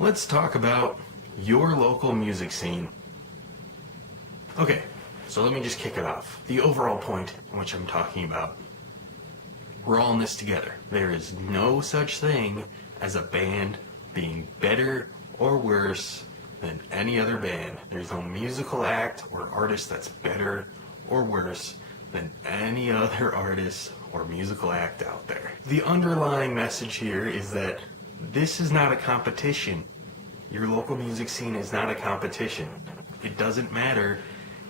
Let's talk about your local music scene. Okay, so let me just kick it off. The overall point in which I'm talking about. We're all in this together. There is no such thing as a band being better or worse than any other band. There's no musical act or artist that's better or worse than any other artist or musical act out there. The underlying message here is that this is not a competition. Your local music scene is not a competition. It doesn't matter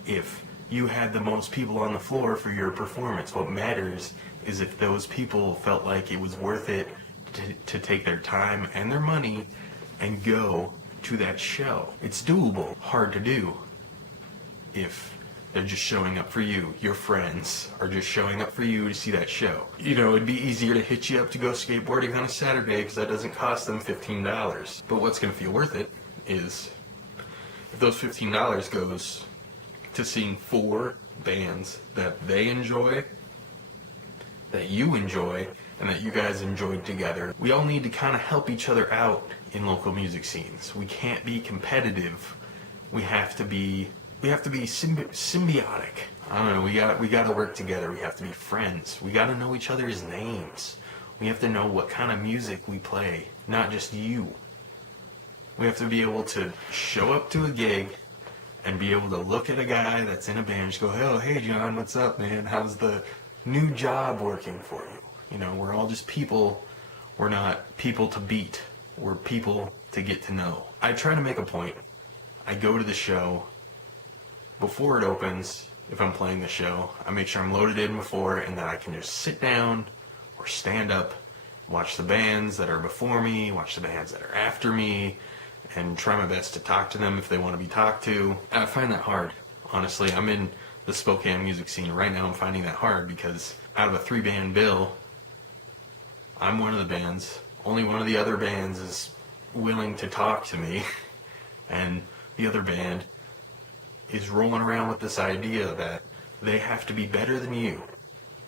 if you had the most people on the floor for your performance. What matters is if those people felt like it was worth it to take their time and their money and go to that show. It's doable, hard to do if they're just showing up for you. Your friends are just showing up for you to see that show. You know, it'd be easier to hit you up to go skateboarding on a Saturday because that doesn't cost them $15. But what's going to feel worth it is if those $15 goes to seeing 4 bands that they enjoy, that you enjoy, and that you guys enjoyed together. We all need to kind of help each other out in local music scenes. We can't be competitive. We have to be symbiotic. I don't know, we got to work together. We have to be friends. We got to know each other's names. We have to know what kind of music we play, not just you. We have to be able to show up to a gig and be able to look at a guy that's in a band and just go, oh, hey John, what's up, man? How's the new job working for you? You know, we're all just people. We're not people to beat. We're people to get to know. I try to make a point. I go to the show before it opens. If I'm playing the show, I make sure I'm loaded in before and that I can just sit down or stand up, watch the bands that are before me, watch the bands that are after me, and try my best to talk to them if they want to be talked to. I find that hard, honestly. I'm in the Spokane music scene right now. I'm finding that hard because out of a 3-band bill, I'm one of the bands. Only one of the other bands is willing to talk to me, and the other band is rolling around with this idea that they have to be better than you,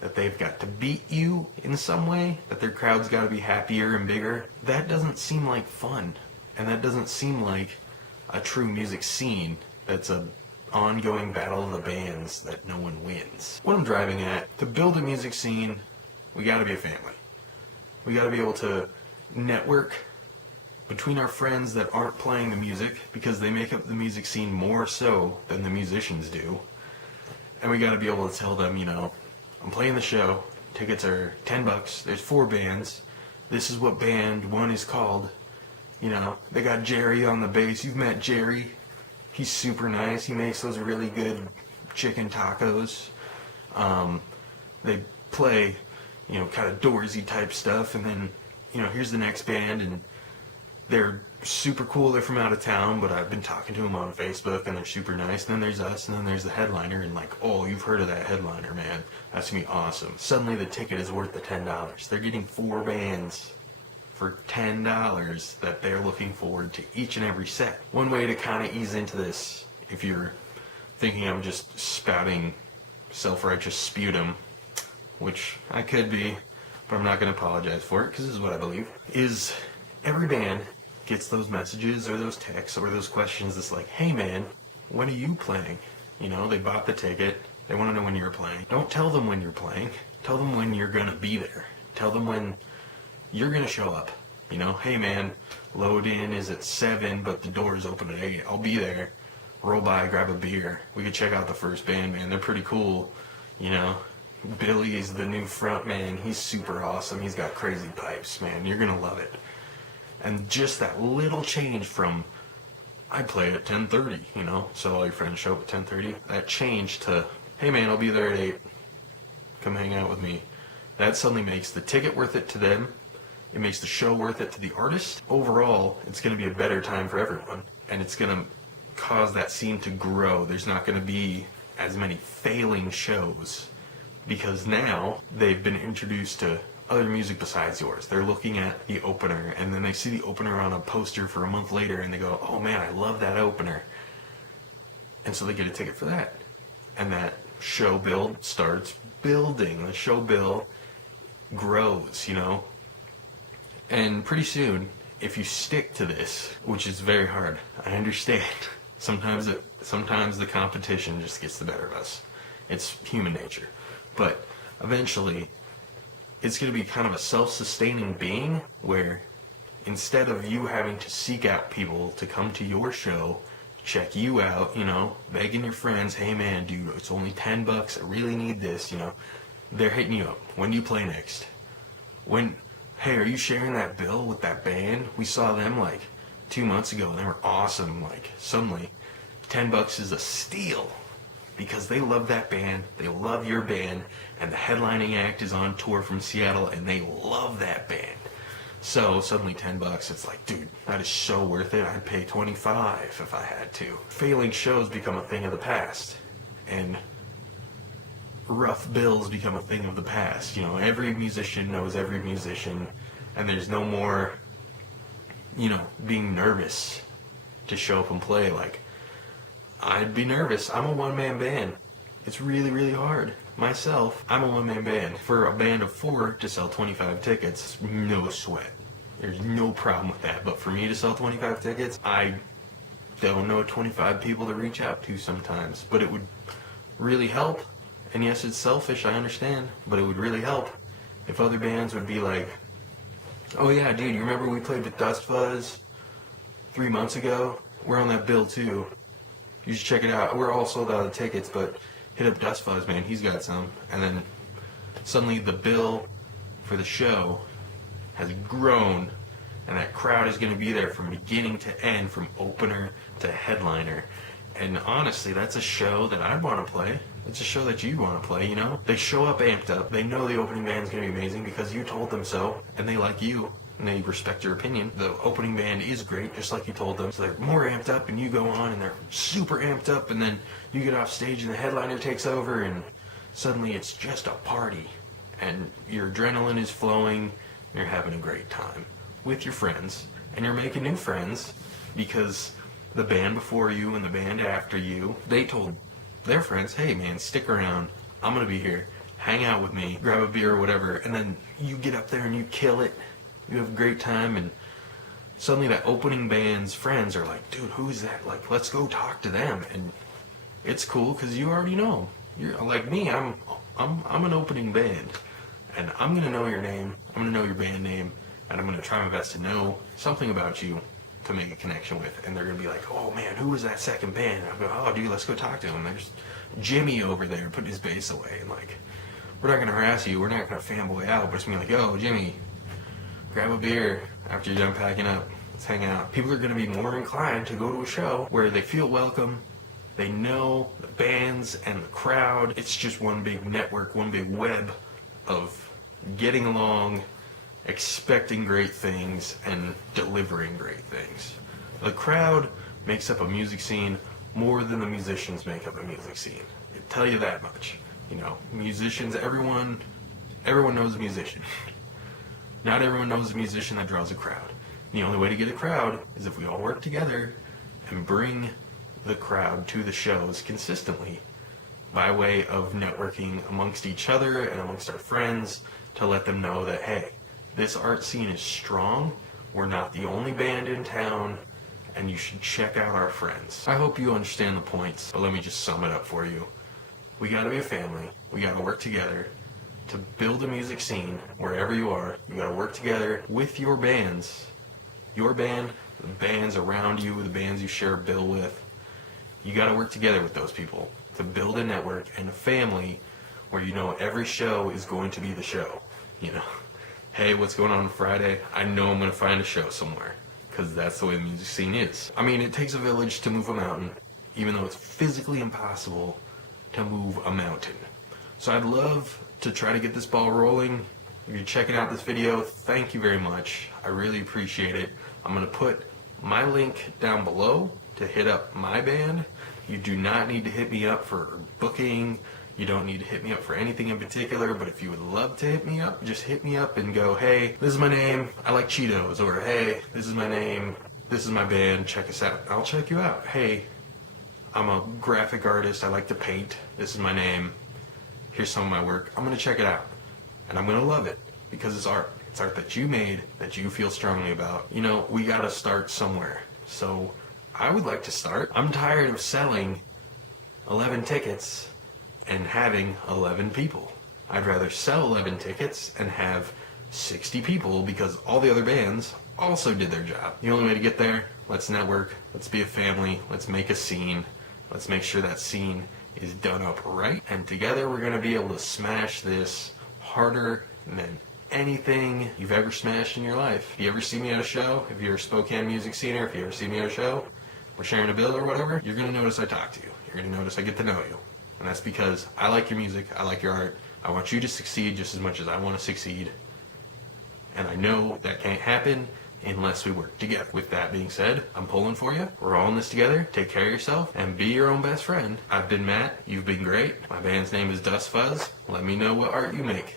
that they've got to beat you in some way, that their crowd's got to be happier and bigger. That doesn't seem like fun, and that doesn't seem like a true music scene that's a ongoing battle of the bands that no one wins. What I'm driving at, to build a music scene, we got to be a family. We got to be able to network between our friends that aren't playing the music, because they make up the music scene more so than the musicians do. And we got to be able to tell them, you know, I'm playing the show, tickets are $10, there's 4 bands, this is what band 1 is called. You know, they got Jerry on the bass. You've met Jerry. He's super nice. He makes those really good chicken tacos. They play, you know, kind of Doorsy type stuff, and then, you know, here's the next band, and they're super cool. They're from out of town, but I've been talking to them on Facebook, and they're super nice. And then there's us, and then there's the headliner, and like, oh, you've heard of that headliner, man. That's gonna be awesome. Suddenly the ticket is worth the $10. They're getting 4 bands for $10 that they're looking forward to each and every set. One way to kind of ease into this, if you're thinking I'm just spouting self-righteous sputum, which I could be, but I'm not going to apologize for it because this is what I believe, is every band gets those messages or those texts or those questions that's like, hey man, when are you playing? You know, they bought the ticket, they want to know when you're playing. Don't tell them when you're playing, tell them when you're going to be there. Tell them when you're going to show up. You know, hey man, load in is at 7, but the doors open at 8. I'll be there. Roll by, grab a beer. We could check out the first band, man. They're pretty cool. You know, Billy is the new front man. He's super awesome. He's got crazy pipes, man. You're going to love it. And just that little change from, I play at 10:30, you know, so all your friends show up at 10:30. That change to, hey man, I'll be there at 8. Come hang out with me. That suddenly makes the ticket worth it to them. It makes the show worth it to the artist. Overall, it's going to be a better time for everyone. And it's going to cause that scene to grow. There's not going to be as many failing shows because now they've been introduced to other music besides yours. They're looking at the opener, and then they see the opener on a poster for a month later, and they go, oh man, I love that opener. And so they get a ticket for that. And that show build starts building. The show bill grows, you know. And pretty soon, if you stick to this, which is very hard, I understand. Sometimes the competition just gets the better of us. It's human nature. But eventually, it's going to be kind of a self-sustaining being where instead of you having to seek out people to come to your show, check you out, begging your friends, hey man, dude, it's only $10, I really need this, they're hitting you up. When do you play next? Hey, are you sharing that bill with that band? We saw them like 2 months ago and they were awesome. Like suddenly $10 is a steal because they love that band, they love your band, and the headlining act is on tour from Seattle and they love that band. So suddenly $10, it's like, dude, that is so worth it. I'd pay $25 if I had to. Failing shows become a thing of the past, and rough bills become a thing of the past. Every musician knows every musician, and there's no more, being nervous to show up and play. Like, I'd be nervous. I'm a one-man band. It's really, really hard. Myself, I'm a one-man band. For a band of 4 to sell 25 tickets, no sweat. There's no problem with that. But for me to sell 25 tickets, I don't know 25 people to reach out to sometimes. But it would really help. And yes, it's selfish, I understand. But it would really help if other bands would be like, oh yeah, dude, you remember we played with Dust Fuzz 3 months ago? We're on that bill too. You should check it out. We're all sold out of tickets, but hit up Dust Fuzz, man. He's got some. And then suddenly the bill for the show has grown, and that crowd is going to be there from beginning to end, from opener to headliner. And honestly, that's a show that I'd want to play. It's a show that you'd want to play, They show up amped up. They know the opening band's going to be amazing because you told them so, and they like you, and they respect your opinion. The opening band is great, just like you told them. So they're more amped up, and you go on, and they're super amped up, and then you get off stage, and the headliner takes over, and suddenly it's just a party, and your adrenaline is flowing, and you're having a great time with your friends, and you're making new friends because the band before you and the band after you, they told their friends, hey man, stick around, I'm going to be here, hang out with me, grab a beer or whatever, and then you get up there and you kill it. You have a great time, and suddenly that opening band's friends are like, dude, who is that? Like, let's go talk to them. And it's cool because you already know. You're like me. I'm an opening band, and I'm gonna know your name. I'm gonna know your band name, and I'm gonna try my best to know something about you to make a connection with. And they're gonna be like, oh man, who was that second band? And I'll go, oh dude, let's go talk to him. There's Jimmy over there putting his bass away, and like, we're not gonna harass you. We're not gonna fanboy out, but it's gonna be like, oh Jimmy, grab a beer after you're done packing up. Let's hang out. People are going to be more inclined to go to a show where they feel welcome. They know the bands and the crowd. It's just one big network, one big web of getting along, expecting great things, and delivering great things. The crowd makes up a music scene more than the musicians make up a music scene. I tell you that much. Musicians, everyone knows a musician. Not everyone knows a musician that draws a crowd. The only way to get a crowd is if we all work together and bring the crowd to the shows consistently by way of networking amongst each other and amongst our friends to let them know that, hey, this art scene is strong, we're not the only band in town, and you should check out our friends. I hope you understand the points, but let me just sum it up for you. We gotta be a family, we gotta work together. To build a music scene, wherever you are, you gotta work together with your bands. Your band, the bands around you, the bands you share a bill with. You gotta work together with those people to build a network and a family where every show is going to be the show. Hey, what's going on Friday? I know I'm gonna find a show somewhere, because that's the way the music scene is. I mean, it takes a village to move a mountain, even though it's physically impossible to move a mountain. So I'd love to try to get this ball rolling. If you're checking out this video, thank you very much. I really appreciate it. I'm going to put my link down below to hit up my band. You do not need to hit me up for booking. You don't need to hit me up for anything in particular, but if you would love to hit me up, just hit me up and go, hey, this is my name, I like Cheetos, or hey, this is my name, this is my band, check us out. I'll check you out. Hey, I'm a graphic artist, I like to paint, this is my name. Here's some of my work. I'm going to check it out, and I'm going to love it because it's art. It's art that you made, that you feel strongly about. You know, we gotta start somewhere. So I would like to start. I'm tired of selling 11 tickets and having 11 people. I'd rather sell 11 tickets and have 60 people because all the other bands also did their job. The only way to get there, let's network, let's be a family, let's make a scene, let's make sure that scene is done up right, and together we're going to be able to smash this harder than anything you've ever smashed in your life. If you ever see me at a show, if you're a Spokane music scene, or if you ever see me at a show, we're sharing a bill or whatever, you're going to notice I talk to you. You're going to notice I get to know you. And that's because I like your music, I like your art, I want you to succeed just as much as I want to succeed. And I know that can't happen unless we work together. With that being said, I'm pulling for you. We're all in this together. Take care of yourself and be your own best friend. I've been Matt. You've been great. My band's name is Dust Fuzz. Let me know what art you make.